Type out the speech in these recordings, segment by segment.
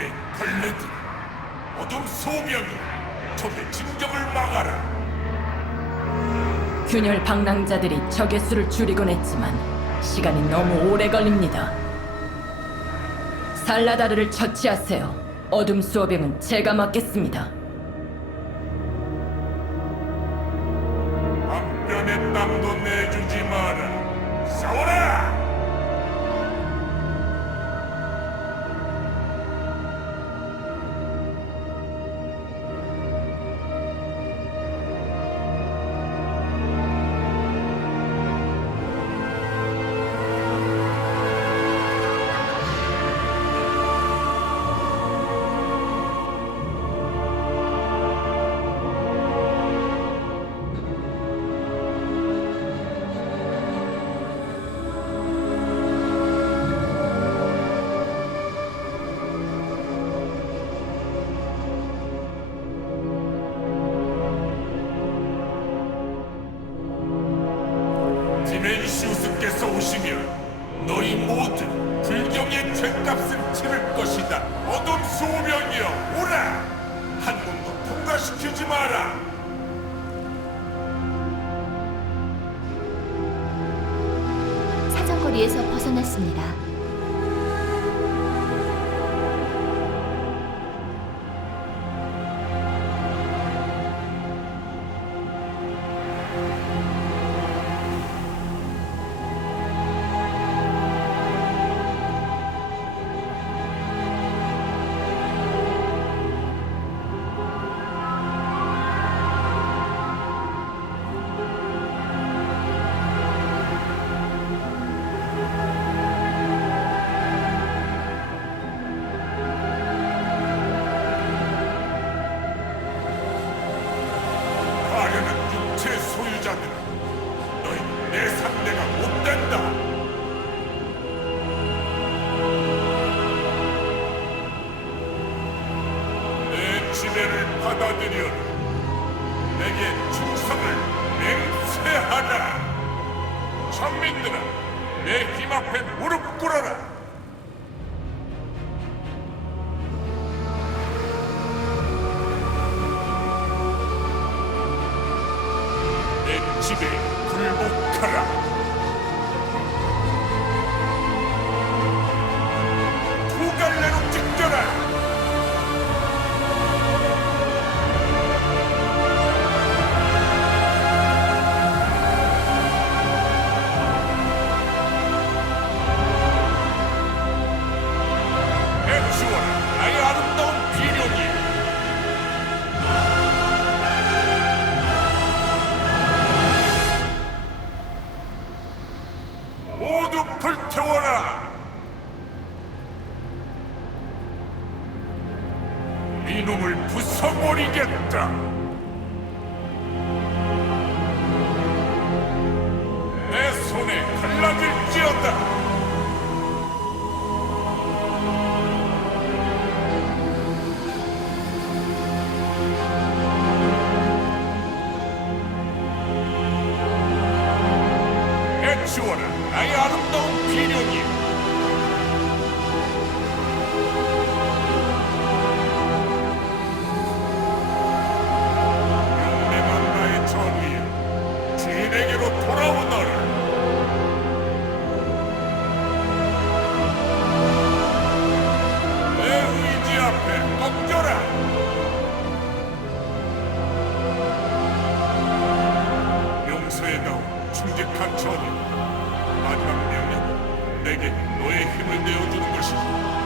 팀의 벌레들 어둠 소명이 적의 진격을 막아라 균열 방랑자들이 적의 수를 줄이곤 했지만 시간이 너무 오래 걸립니다. 살라다르를 처치하세요. 어둠 수호병은 제가 맡겠습니다. 한 뼘의 땀도 내주지 마라 싸워라 디멘시우스께서 오시면 너희 모두 불경의 죄값을 치를 것이다. 어둠 소명이여 오라! 한 놈도 통과시키지 마라! 사정거리에서 벗어났습니다. 불태워라! 이놈을 부숴버리겠다! 내 손에 갈라질지어다! 해치워라 나의 아름다운 비룡이! 용맹한 나의 전위여 주인에게로 돌아오너라 내 의지 앞에 꺾여라. 용서해다오 충직한 마지막 내게 너의 힘을 내어주는 것이다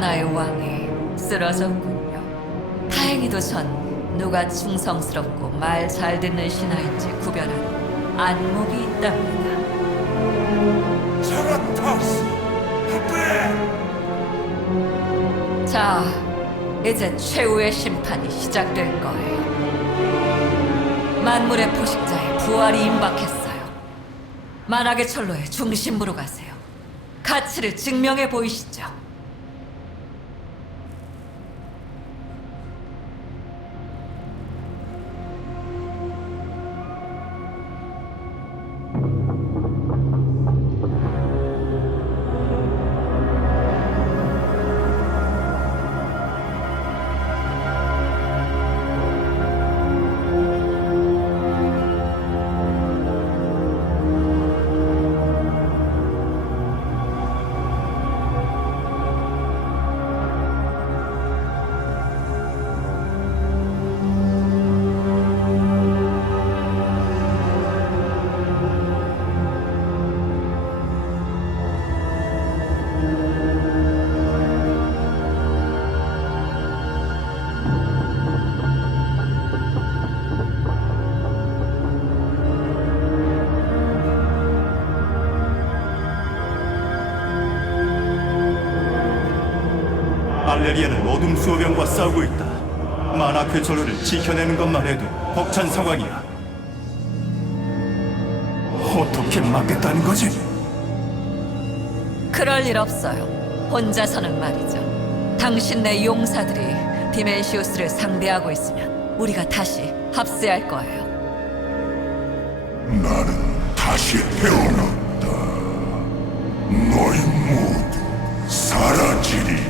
하나의 왕이 쓰러졌군요. 다행히도 전 누가 충성스럽고 말 잘 듣는 신하인지 구별하는 안목이 있답니다. 자라타스 후배 자, 이제 최후의 심판이 시작될 거예요. 만물의 포식자의 부활이 임박했어요. 만악의 철로의 중심부로 가세요. 가치를 증명해 보이시죠. 알레리아는 어둠 수호병과 싸우고 있다. 만화 괴철로를 지켜내는 것만 해도 벅찬 상황이야. 어떻게 막겠다는 거지? 그럴 일 없어요. 혼자서는 말이죠. 당신네 용사들이 디멘시우스를 상대하고 있으면 우리가 다시 합세할 거예요. 나는 다시 태어났다 너희 모두 사라지리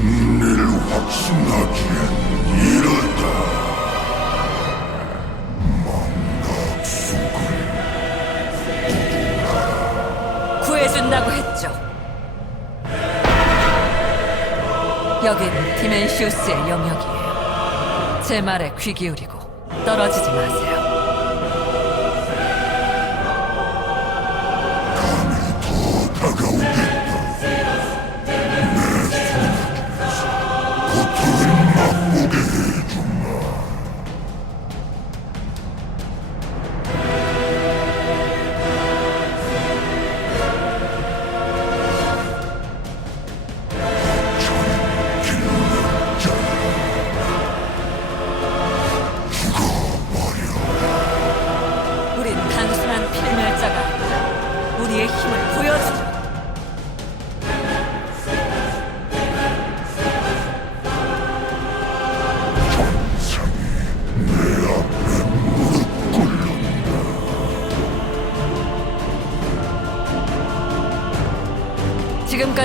승리를 확신하기엔 이르다. 망각수군 구해준다고 했죠. 여긴 디멘시우스의 영역이에요. 제 말에 귀 기울이고 떨어지지 마세요.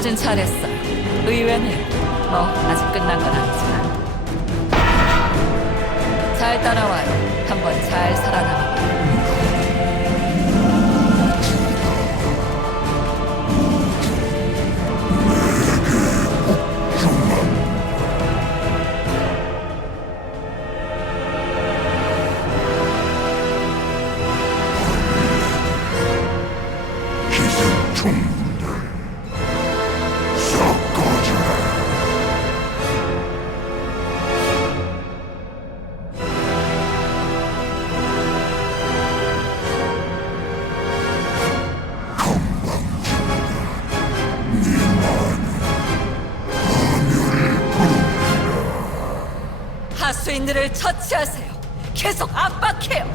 지금까진 잘했어. 의외는 뭐 아직 끝난 건 아니지만 잘 따라와요. 한번 잘 살아남아. 적을 처치하세요. 계속 압박해요.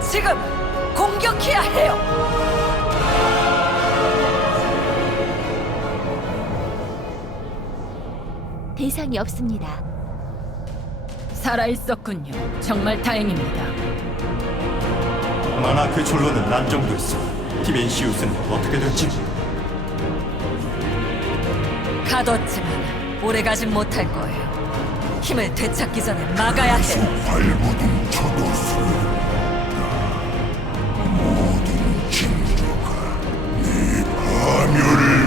지금 공격해야 해요. 대상이 없습니다. 살아 있었군요. 정말 다행입니다. 만화 괴철로는 난정됐어. 디멘시우스는 어떻게 됐지? 가뒀지만 오래 가진 못할 거예요. 힘을 되찾기 전에 막아야 해요. 발버둥 쳐뒀어 모든 징조가 네 파멸을